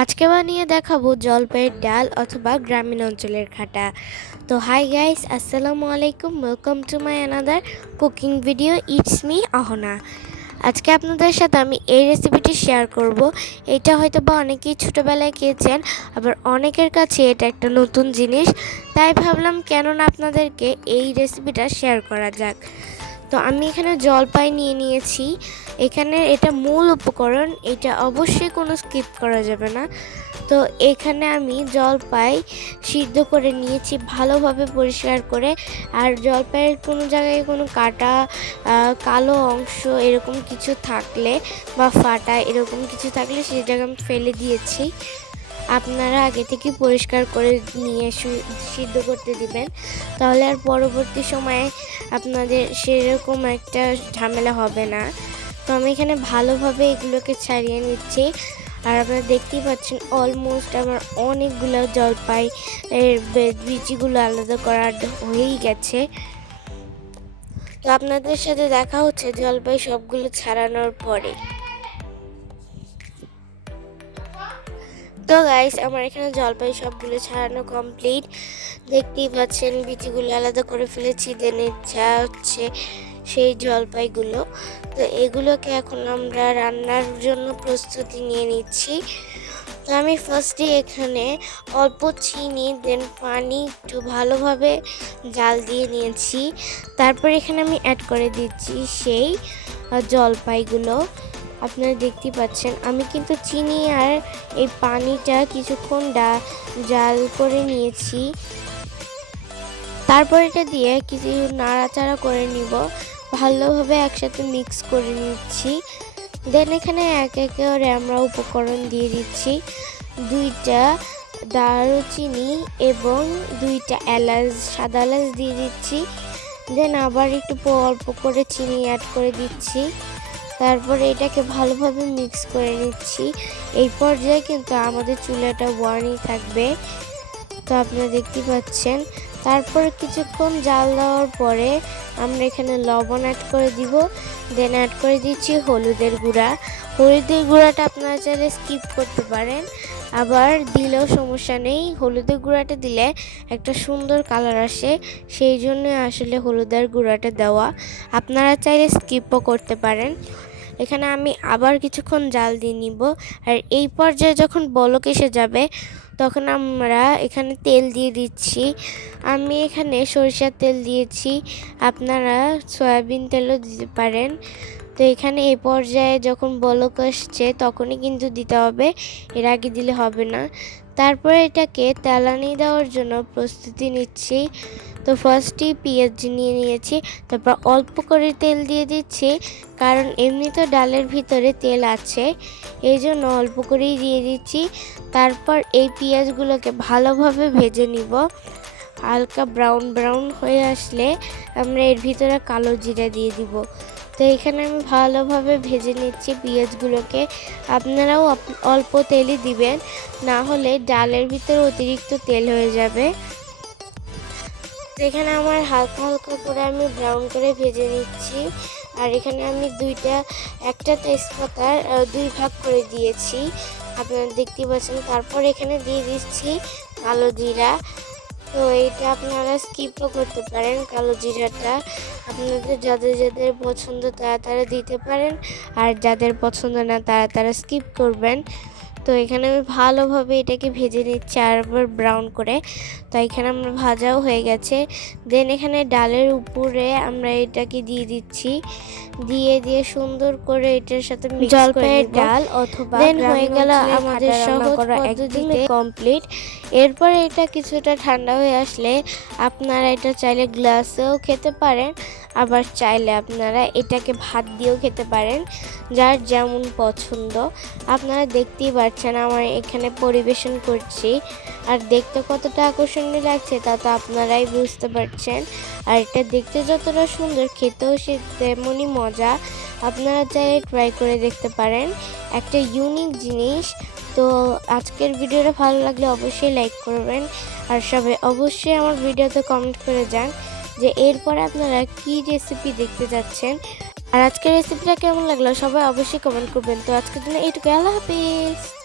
আজকে বানিয়ে দেখাবো জলপাইয়ের ডাল অথবা গ্রামীণ অঞ্চলের খাটা। তো হাই গাইস, আসসালামু আলাইকুম welcome to my another cooking video it's me Ahana আজকে আপনাদের সাথে আমি এই রেসিপিটি শেয়ার করব। এটা হয়তো বা অনেকেই ছোটোবেলায় খেয়েছেন, আবার অনেকের কাছে এটা একটা নতুন জিনিস। তাই ভাবলাম কেননা আপনাদেরকে এই রেসিপিটা শেয়ার করা যাক। তো আমি এখানে জলপাই নিয়ে নিয়েছি। এখানে এটা মূল উপকরণ, এটা অবশ্যই কোনো স্কিপ করা যাবে না। তো এখানে আমি জলপাই সিদ্ধ করে নিয়েছি ভালোভাবে পরিষ্কার করে। আর জলপাইয়ের কোনো জায়গায় কোনো কাটা কালো অংশ এরকম কিছু থাকলে বা ফাটা এরকম কিছু থাকলে সেটাকে আমি ফেলে দিয়েছি। আপনারা আগে থেকে পরিষ্কার করে নিয়ে সিদ্ধ করতে দিবেন। তাহলে আর পরবর্তী সময়ে আপনাদের সেরকম একটা ঝামেলা হবে না। তো আমি এখানে ভালোভাবে এগুলোকে ছাড়িয়ে নিচ্ছি। আর আপনারা দেখতেই পাচ্ছেন অলমোস্ট আমার অনেকগুলো জলপাই এর বিচিগুলো আলাদা করা হয়েই গেছে। তো আপনাদের সাথে দেখা হচ্ছে জলপাই সবগুলো ছাড়ানোর পরে। তো গাইস আমার এখানে জলপাই সবগুলো ছাড়ানো কমপ্লিট দেখতেই পাচ্ছেন বিচিগুলো আলাদা করে ফেলেছি। দেন যা হচ্ছে সেই জলপাইগুলো। তো এগুলোকে এখন আমরা রান্নার জন্য প্রস্তুতি নিয়ে নিচ্ছি। তো আমি ফার্স্টে এখানে অল্প চিনি দেন পানি একটু ভালোভাবে জাল দিয়ে নিয়েছি। তারপর এখানে আমি অ্যাড করে দিচ্ছি সেই জলপাইগুলো। আপনারা দেখতে পাচ্ছেন। আমি কিন্তু চিনি আর এই পানিটা কিছুক্ষণ ডা, জাল করে নিয়েছি। তারপর এটা দিয়ে কিছু নাড়াচাড়া করে নিব। ভালোভাবে একসাথে মিক্স করে নিচ্ছি। দেন এখানে এক একে করে আমরা উপকরণ দিয়ে দিচ্ছি। দুইটা দারুচিনি এবং দুইটা এলাচ, সাদা এলাচ দিয়ে দিচ্ছি। দেন আবার একটু অল্প করে চিনি অ্যাড করে দিচ্ছি। তারপরে এটাকে ভালোভাবে মিক্স করে নিচ্ছি। এই পর্যায়ে কিন্তু আমাদের চুলাটা ওয়ানই থাকবে। তো আপনারা দেখতে পাচ্ছেন। তারপর কিছুক্ষণ জাল দেওয়ার পরে আমরা এখানে লবণ অ্যাড করে দিব। দেন অ্যাড করে দিচ্ছি হলুদের গুঁড়া। হলুদের গুঁড়াটা আপনারা চাইলে স্কিপ করতে পারেন। আবার দিলেও সমস্যা নেই। হলুদের গুঁড়াটা দিলে একটা সুন্দর কালার আসে। সেই জন্য আসলে হলুদের গুঁড়াটা দেওয়া। আপনারা চাইলে স্কিপও করতে পারেন। এখানে আমি আবার কিছুক্ষণ জাল দিয়ে নিব। আর এই পর্যায়ে যখন বলক এসে যাবে, তখন আমরা এখানে তেল দিয়ে দিচ্ছি। আমি এখানে সরিষার তেল দিয়েছি। আপনারা সয়াবিন তেলও দিতে পারেন। তো এখানে এই পর্যায়ে যখন বলক আসছে, তখনই কিন্তু দিতে হবে। এর আগে দিলে হবে না। তারপরে এটাকে তেলানি দেওয়ার জন্য প্রস্তুতি নিচ্ছি। তো ফার্স্টই পেঁয়াজ নিয়ে নিয়েছি, তারপর অল্প করে তেল দিয়ে দিচ্ছি, কারণ এমনি তো ডালের ভিতরে তেল আছে। এই জন্য অল্প করেই দিয়ে দিচ্ছি। তারপর এই পেঁয়াজগুলোকে ভালোভাবে ভেজে নিব। হালকা ব্রাউন ব্রাউন হয়ে আসলে আমরা এর ভিতরে কালো জিরা দিয়ে দিব। তো এখানে আমি ভালোভাবে ভেজে নিচ্ছি পেঁয়াজগুলোকে। আপনারাও অল্প তেলই দিবেন, না হলে ডালের ভিতরে অতিরিক্ত তেল হয়ে যাবে। এখানে আমার হালকা হালকা করে আমি ব্রাউন করে ভেজে নিচ্ছি। আর এখানে আমি দুইটা, একটা তেজপাতার দুই ভাগ করে দিয়েছি। আপনারা দেখতে পাচ্ছেন। তারপর এখানে দিয়ে দিচ্ছি কালো জিরা। তো এইটা আপনারা স্কিপও করতে পারেন, কালো জিরাটা। আপনাদের যাদের যাদের পছন্দ তারা তারা দিতে পারেন, আর যাদের পছন্দ না তারা তারা স্কিপ করবেন। তো এখানে আমি ভালোভাবে এটাকে ভেজে নিচ্ছি আরবার ব্রাউন করে। তো এখানে আমরা ভাজাও হয়ে গেছে। দেন এখানে ডালের উপরে আমরা এটাকে দিয়ে দিচ্ছি। দিয়ে দিয়ে সুন্দর করে এটার সাথে জলপাইয়ের ডাল অথবা দেন হয়ে গেল আমাদের সহজ পদ্ধতিতে কমপ্লিট এরপর এটা কিছুটা ঠান্ডা হয়ে আসলে আপনারা এটা চাইলে গ্লাসেও খেতে পারেন আবার চাইলে আপনারা এটাকে ভাত দিয়েও খেতে পারেন যার যেমন পছন্দ। আপনারা দেখতেই পাচ্ছেন আমার এখানে পরিবেশন করছি। আর দেখতে কতটা আকর্ষণীয় লাগছে তা তো আপনারাই বুঝতে পারছেন। আর এটা দেখতে যতটা সুন্দর, খেতেও সে তেমনই মজা। আপনারা চাইলে ট্রাই করে দেখতে পারেন। একটা ইউনিক জিনিস। তো আজকের ভিডিওটা ভালো লাগলে অবশ্যই লাইক করবেন। আর সবাই অবশ্যই আমার ভিডিওতে কমেন্ট করে যান যে এরপরে আপনারা কি রেসিপি দেখতে যাচ্ছেন। আর আজকের রেসিপিটা কেমন লাগল সবাই অবশ্যই কমেন্ট করবেন। তো আজকের জন্য এইটুকু আল্লাহ হাফিজ।